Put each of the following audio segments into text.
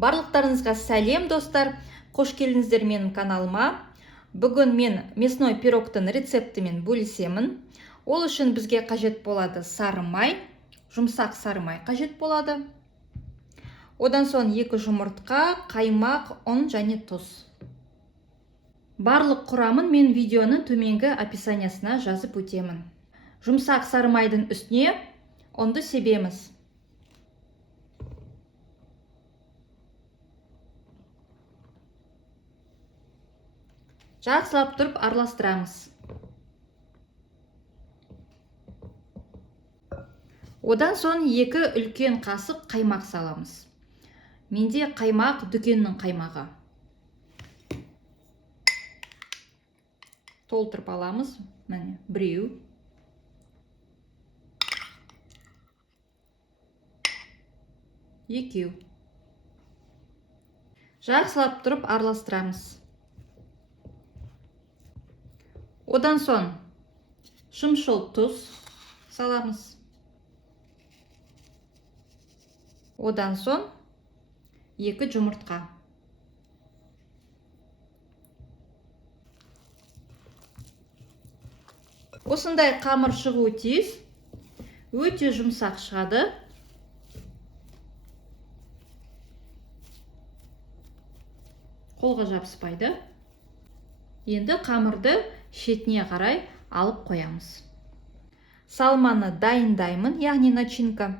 Барлықтарыңызға сәлем достар, қош келдіңіздер менің каналыма. Бүгін мен мясной пирогтың рецептімен бөлісемін. Ол үшін бізге қажет болады сары май, жұмсақ сары май қажет болады. Одан соң 2 жұмыртқа, қаймақ, ұн және тұз. Барлық құрамын мен видеоның төменгі описаниясына жазып өтемін. Жұмсақ сары майдың үстіне ұнды себеміз. Жақсылап тұрып араластырамыз. Одан соң 2 үлкен қасық қаймақ саламыз. Менде қаймақ дүкеннің қаймағы. Толтырып аламыз. Міне, біреу. Екеу. Жақсылап тұрып араластырамыз. Одан соң шымшыл тұз саламыз. Одан соң 2 жұмыртқа. Осындай қамыр шығуы тиіс. Өте жұмсақ шығады. Қолға жабыспайды. Енді қамырды шетіне қарай алып қоямыз. Салманы дайындаймын, яғни начинка.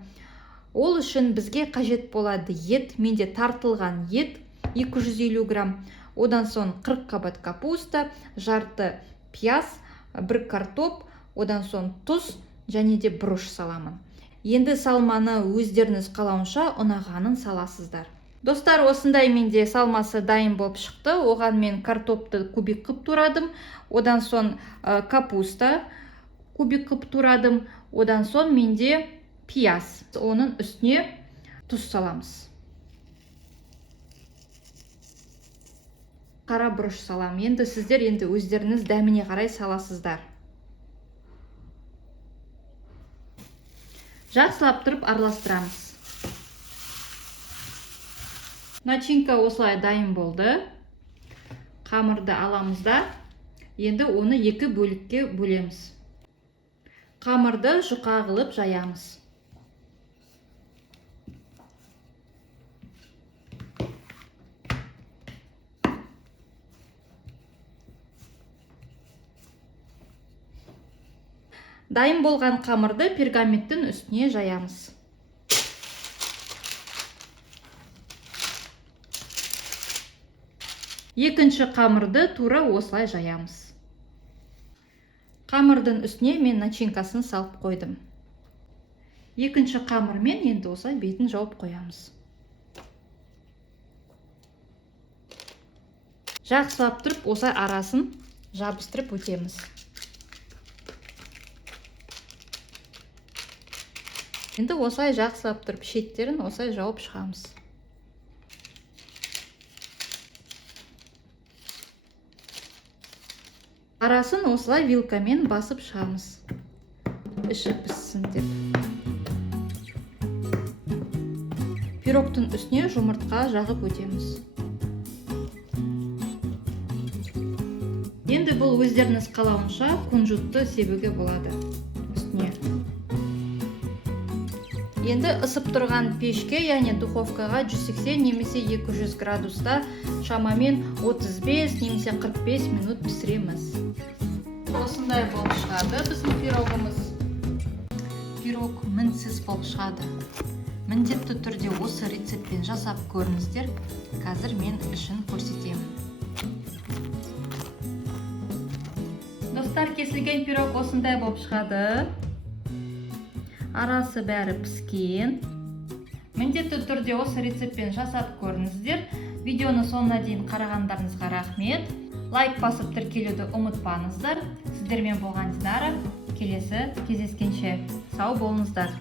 Ол үшін бізге қажет болады ет. Менде тартылған ет 250 грамм. Одан соң 40 қабат капуста, жарты пияз, 1 картоп, одан соң тұз және де бұрыш саламын. Енді салманы өздеріңіз қалауынша ұнағанын саласыздар. Достар, осындай менде салмасы дайын болып шықты. Оған мен картопты кубик қып турадым. Одан соң капуста кубик қып турадым. Одан соң менде пияз. Оның үстіне тұз саламыз. Қара бұрыш салам. Енді сіздер өздеріңіз дәміне қарай саласыздар. Жақсылап тұрып араластырамыз. Начинка осылай дайын болды. Қамырды аламыз да, енді оны 2 бөлікке бөлеміз. Қамырды жұқа қылып жаямыз. Дайын болған қамырды пергаменттің үстіне жаямыз. Екінші қамырды тура осылай жаямыз. Қамырдың үстіне мен начинкасын салып қойдым. Екінші қамырмен енді осылай бетін жауып қоямыз. Жақсылап тұрып осылай арасын жабыстырып өтеміз. Енді осылай жақсылап тұрып шеттерін осылай жауып шығамыз. Арасын осылай вилкамен басып шығамыз. Іші піссін деп. Пирогтың үстіне жұмыртқа жағып өтеміз. Енді бұл өздеріңіз қалауынша кунжутты себуге болады үстіне. Енді ысып тұрған пешке, яғни духовкаға 180 немесе 200 градуста шамамен 35 немесе 45 минут пісіреміз. Осындай болып шығады біздің пирогымыз. Пирог мінсіз болып шығады. Міндетті түрде осы рецептпен жасап көріңіздер. Қазір мен ішін көрсетемін. Достар, кесілген пирог осындай болып шығады. Арасы бәрі піскен. Міндетті түрде осы рецептпен жасап көріңіздер. Видеоны соңына дейін қарағандарыңызға рахмет. Лайк басып тіркелуді ұмытпаңыздар. Сіздермен болған Динара. Келесі кездескенше сау болыңыздар.